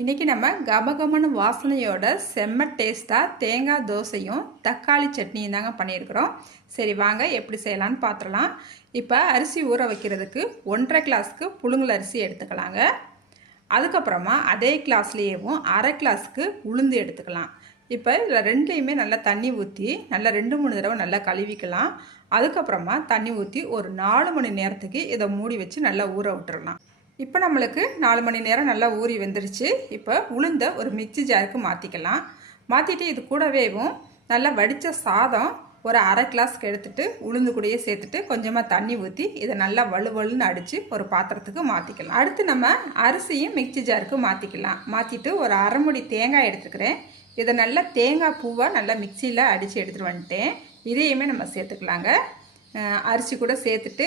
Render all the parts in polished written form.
இன்றைக்கி நம்ம கமகமன வாசனையோட செம்ம டேஸ்ட்டாக தேங்காய் தோசையும் தக்காளி சட்னியும் தாங்க பண்ணியிருக்கிறோம். சரி வாங்க எப்படி செய்யலான்னு பார்த்துடலாம். இப்போ அரிசி ஊற வைக்கிறதுக்கு 1.5 கிளாஸுக்கு புழுங்கல் அரிசி எடுத்துக்கலாங்க. அதுக்கப்புறமா அதே கிளாஸ்லேயும் 1/2 கிளாஸுக்கு உளுந்து எடுத்துக்கலாம். இப்போ இதில் ரெண்டையுமே நல்லா தண்ணி ஊற்றி நல்லா 2-3 தடவை நல்லா கழுவிக்கலாம். அதுக்கப்புறமா தண்ணி ஊற்றி ஒரு 4 மணி நேரத்துக்கு இதை மூடி வச்சு நல்லா ஊற விட்டுறலாம். இப்போ நம்மளுக்கு 4 மணி நேரம் நல்லா ஊறி வந்துருச்சு. இப்போ உளுந்த ஒரு மிக்சி ஜாருக்கு மாற்றிக்கலாம். மாற்றிட்டு இது கூடவேவும் நல்லா வடித்த சாதம் ஒரு 1/2 கிளாஸ்க்கு எடுத்துகிட்டு உளுந்து கூடயே சேர்த்துட்டு கொஞ்சமாக தண்ணி ஊற்றி இதை நல்லா வலுவலுன்னு அடித்து ஒரு பாத்திரத்துக்கு மாற்றிக்கலாம். அடுத்து நம்ம அரிசியும் மிக்சி ஜாருக்கு மாற்றிக்கலாம். மாற்றிட்டு ஒரு 1/2 மூடி தேங்காய் எடுத்துக்கிறேன். இதை நல்லா தேங்காய் பூவாக நல்லா மிக்சியில் அடித்து எடுத்துகிட்டு வந்துட்டேன். இதையுமே நம்ம சேர்த்துக்கலாங்க. அரிசி கூட சேர்த்துட்டு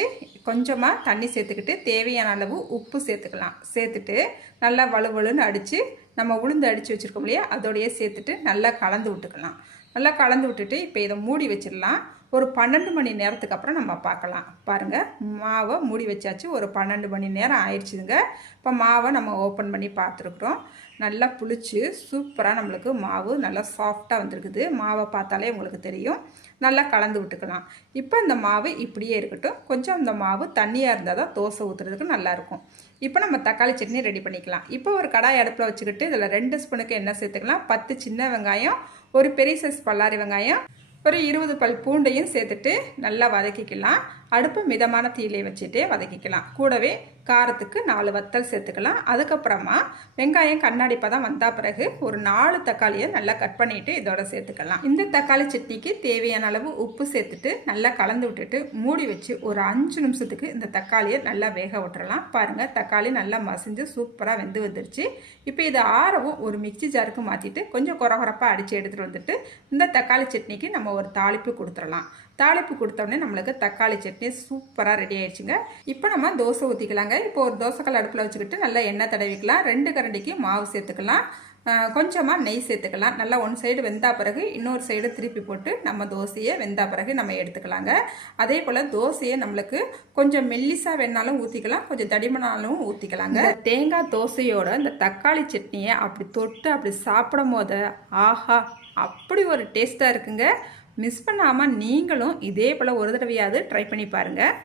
கொஞ்சமாக தண்ணி சேர்த்துக்கிட்டு தேவையான அளவு உப்பு சேர்த்துக்கலாம். சேர்த்துட்டு நல்லா வலுவலுன்னு அடித்து நம்ம உளுந்து அடித்து வச்சுருக்கோம் இல்லையா, அதோடையே சேர்த்துட்டு நல்லா கலந்து விட்டுக்கலாம். நல்லா கலந்து விட்டுட்டு இப்போ இதை மூடி வச்சிடலாம். ஒரு 12 மணி நேரத்துக்கு அப்புறம் நம்ம பார்க்கலாம். பாருங்கள், மாவை மூடி வச்சாச்சு. ஒரு 12 மணி நேரம் ஆயிடுச்சுங்க. இப்போ மாவை நம்ம ஓப்பன் பண்ணி பார்த்துருக்குறோம். நல்லா புளிச்சு சூப்பராக நம்மளுக்கு மாவு நல்லா சாஃப்டாக வந்திருக்குது. மாவை பார்த்தாலே உங்களுக்கு தெரியும். நல்லா கலந்து விட்டுக்கலாம். இப்போ இந்த மாவு இப்படியே இருக்கட்டும். கொஞ்சம் இந்த மாவு தண்ணியாக இருந்தால் தான் தோசை ஊற்றுறதுக்கு நல்லாயிருக்கும். இப்போ நம்ம தக்காளி சட்னி ரெடி பண்ணிக்கலாம். இப்போ ஒரு கடாய் அடுப்பில் வச்சுக்கிட்டு இதில் 2 ஸ்பூனுக்கு எண்ணெய் சேர்த்துக்கலாம். 10 சின்ன வெங்காயம், ஒரு பெரிய சைஸ் பல்லாரி வெங்காயம், ஒரு 20 பல் பூண்டையும் சேர்த்துட்டு நல்லா வதக்கிக்கலாம். அடுப்பு மிதமான தீயிலே வச்சுட்டே வதக்கிக்கலாம். கூடவே காரத்துக்கு 4 வத்தல் சேர்த்துக்கலாம். அதுக்கப்புறமா வெங்காயம் கண்ணாடி பதம் வந்தால் பிறகு ஒரு 4 தக்காளியை நல்லா கட் பண்ணிவிட்டு இதோட சேர்த்துக்கலாம். இந்த தக்காளி சட்னிக்கு தேவையான அளவு உப்பு சேர்த்துட்டு நல்லா கலந்து விட்டுட்டு மூடி வச்சு ஒரு 5 நிமிஷத்துக்கு இந்த தக்காளியை நல்லா வேக விட்டுறலாம். பாருங்கள், தக்காளி நல்லா மசிஞ்சு சூப்பராக வெந்து வந்துருச்சு. இப்போ இதை ஆறவும் ஒரு மிக்சி ஜாருக்கு மாற்றிட்டு கொஞ்சம் குறகுறப்பாக அடித்து எடுத்துகிட்டு வந்துட்டு இந்த தக்காளி சட்னிக்கு நம்ம ஒரு தாளிப்பு கொடுத்துடலாம். தாளிப்பு கொடுத்தோடனே நம்மளுக்கு தக்காளி சட்னி சூப்பராக ரெடி ஆயிடுச்சுங்க. இப்போ நம்ம தோசை ஊற்றிக்கலாங்க. இப்போ ஒரு தோசைக்கல் அடுப்பில் வச்சுக்கிட்டு நல்லா எண்ணெய் தடவிக்கலாம். 2 கரண்டிக்கு மாவு சேர்த்துக்கலாம். கொஞ்சமாக நெய் சேர்த்துக்கலாம். நல்லா ஒன் சைடு வெந்தா பிறகு இன்னொரு சைடு திருப்பி போட்டு நம்ம தோசையை வெந்தா பிறகு நம்ம எடுத்துக்கலாங்க. அதே போல் தோசையை நம்மளுக்கு கொஞ்சம் மெல்லிசாக வேணாலும் ஊற்றிக்கலாம், கொஞ்சம் தடிமனாலும் ஊற்றிக்கலாங்க. தேங்காய் தோசையோட இந்த தக்காளி சட்னியை அப்படி தொட்டு அப்படி சாப்பிடும் போது ஆஹா, அப்படி ஒரு டேஸ்ட்டாக இருக்குங்க. மிஸ் பண்ணாமல் நீங்களும் இதே போல் ஒரு தடவையாவது ட்ரை பண்ணி பாருங்கள்.